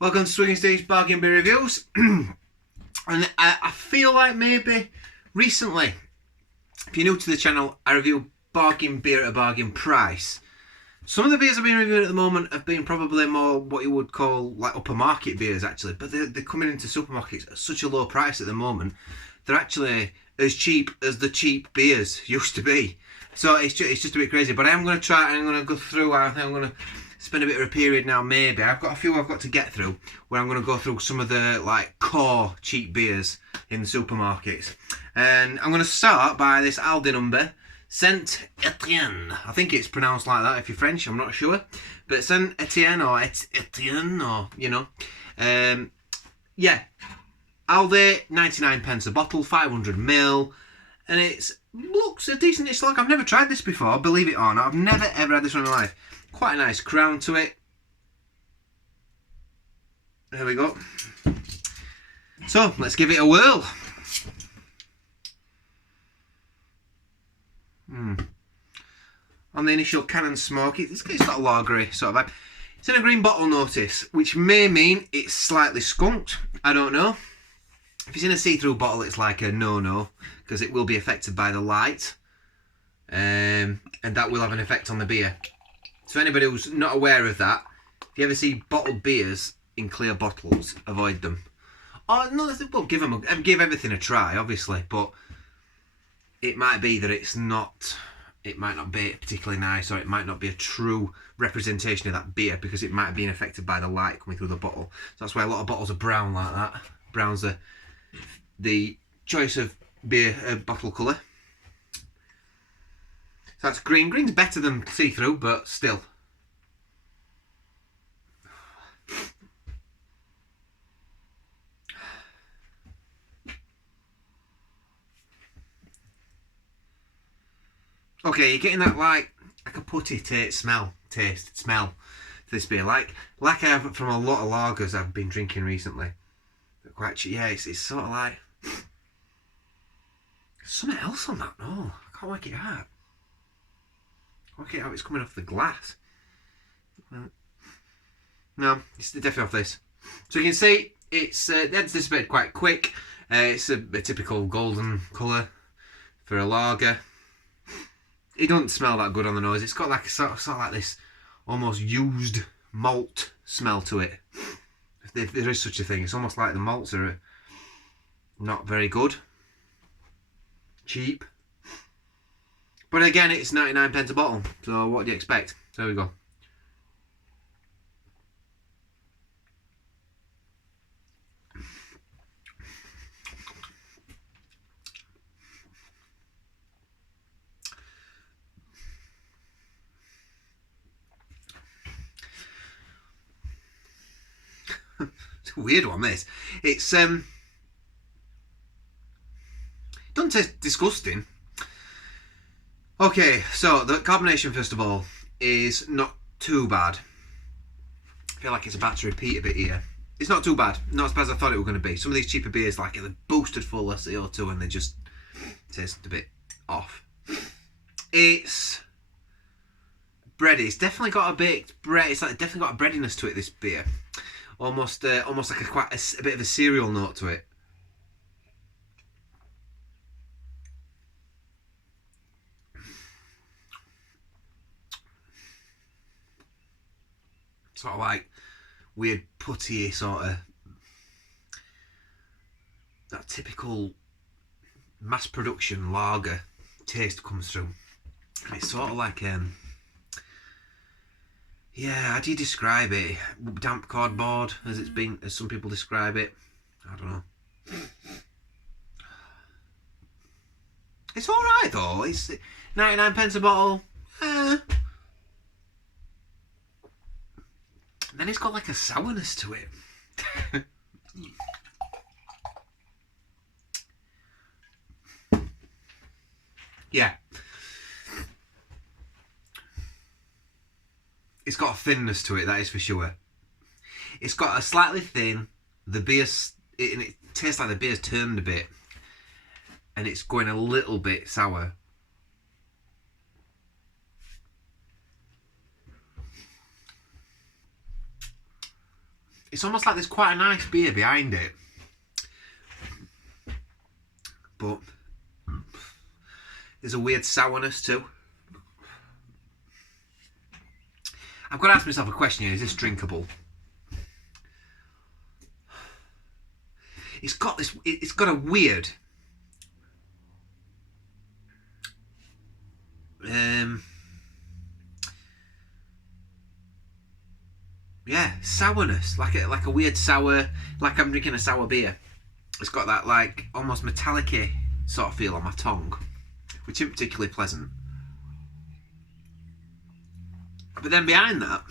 Welcome to Swinging Stage Bargain Beer Reviews. And I feel like maybe recently, if you're new to the channel, I review bargain beer at a bargain price. Some of the beers I've been reviewing at the moment have been probably more what you would call like upper market beers actually, but they're coming into supermarkets at such a low price at the moment. They're actually as cheap as the cheap beers used to be. So it's just a bit crazy, but I am going to try and I'm going to go through. I think I'm going to spend a bit of a period now. Maybe I've got a few I've got to get through where I'm going to go through some of the like core cheap beers in the supermarkets, and I'm going to start by this Aldi number St Etienne. I think it's pronounced like that if you're French. I'm not sure, but St Etienne or Etienne or yeah. Aldi, 99 pence a bottle, 500ml, and it looks a decent-ish look. I've never tried this before, believe it or not. I've never ever had this one in my life. Quite a nice crown to it. There we go. So, let's give it a whirl. On the initial can and smoke, it's got a lagery sort of vibe. It's in a green bottle notice, which may mean it's slightly skunked. I don't know. If it's in a see-through bottle, it's like a no-no, because it will be affected by the light, and that will have an effect on the beer. So anybody who's not aware of that, if you ever see bottled beers in clear bottles, avoid them. Or no, well, give everything a try, obviously, but it might be that it might not be particularly nice, or it might not be a true representation of that beer because it might have been affected by the light coming through the bottle. So that's why a lot of bottles are brown like that. Brown's the choice of beer bottle colour. So that's green. Green's better than see-through, but still. Okay, you're getting that like a putty smell to this beer, like I have from a lot of lagers I've been drinking recently. Quite, yeah, it's sort of like something else on that. No, I can't work it out. Work it out. It's coming off the glass. No, it's definitely off this. So you can see it's the head's dissipated quite quick. It's a typical golden colour for a lager. It doesn't smell that good on the nose. It's got like sort of like this almost used malt smell to it. If there is such a thing, it's almost like the malts are not very good, cheap. But again, it's 99 pence a bottle, so what do you expect? There we go. It's a weird one, this. It's doesn't taste disgusting. Okay, so the carbonation first of all is not too bad. I feel like it's about to repeat a bit here. It's not too bad, not as bad as I thought it was going to be. Some of these cheaper beers, like they're boosted full of CO2 and they just taste a bit off. It's bready. It's definitely got a baked bread. It's like definitely got a breadiness to it. This beer. Almost like a bit of a cereal note to it. Sort of like weird putty sort of that typical mass production lager taste comes through. And it's sort of like yeah, how do you describe it? Damp cardboard, as some people describe it. I don't know. It's all right though. It's 99 pence a bottle. Then it's got like a sourness to it. Yeah. It's got a thinness to it, that is for sure. It's got a slightly thin, and it tastes like the beer's turned a bit, and it's going a little bit sour. it's almost like there's quite a nice beer behind it. But there's a weird sourness too. I've got to ask myself a question here, is this drinkable? It's got a weird yeah, sourness, like a weird sour, like I'm drinking a sour beer. It's got that like almost metallic-y sort of feel on my tongue, which isn't particularly pleasant. But then behind that,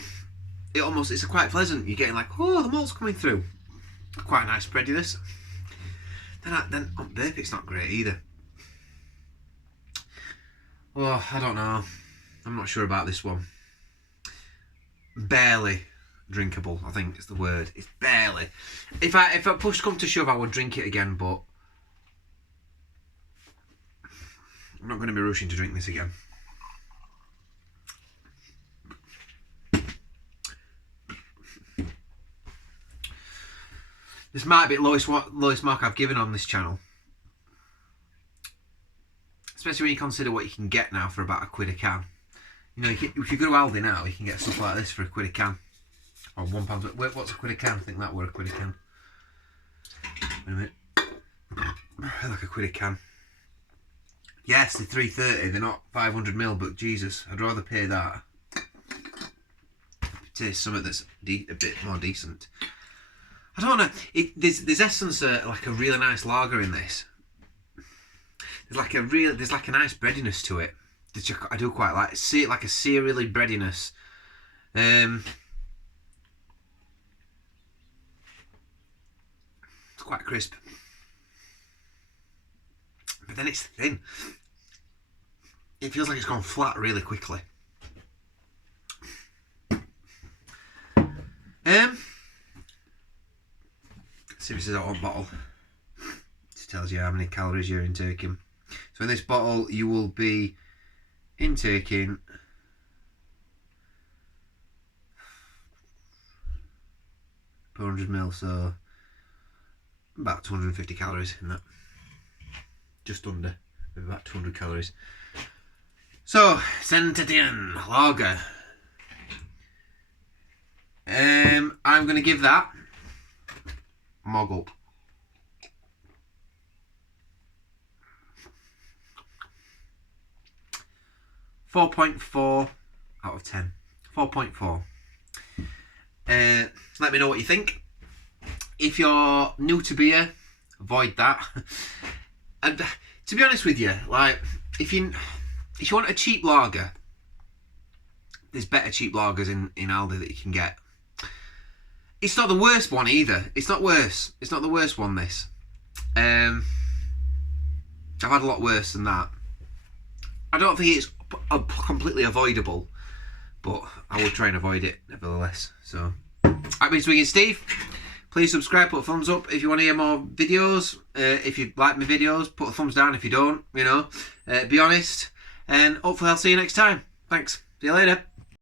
it's quite pleasant. You're getting like, oh, the malt's coming through. Quite a nice spreadiness. Then on burp, it's not great either. Oh, I don't know. I'm not sure about this one. Barely drinkable, I think is the word. It's barely. If I push come to shove, I would drink it again, but I'm not going to be rushing to drink this again. This might be the lowest mark I've given on this channel. Especially when you consider what you can get now for about £1 a can. You know, if you go to Aldi now, you can get stuff like this for £1 a can. Or £1. Wait, what's £1 a can? I think that were £1 a can. Wait a minute. Like £1 a can. Yes, they're 330. They're not 500ml, but Jesus, I'd rather pay that. Taste something that's a bit more decent. I don't know. There's essence like a really nice lager in this. There's like a nice breadiness to it, which I do quite like. See it like a cereally breadiness. It's quite crisp, but then it's thin. It feels like it's gone flat really quickly. See if this is a hot bottle. This tells you how many calories you're intaking. So in this bottle you will be intaking 400ml, so about 250 calories in that. Just under, maybe about 200 calories. So, St Etienne lager. I'm going to give that more gulp. 4.4 out of 10. 4.4. Let me know what you think. If you're new to beer, avoid that. And to be honest with you, like if you want a cheap lager, there's better cheap lagers in Aldi that you can get. It's not the worst one either. It's not worse. It's not the worst one, this. I've had a lot worse than that. I don't think it's completely avoidable, but I will try and avoid it nevertheless. So, I've been Swinging Steve. Please subscribe, put a thumbs up if you want to hear more videos. If you like my videos, put a thumbs down if you don't, you know. Be honest. And hopefully I'll see you next time. Thanks. See you later.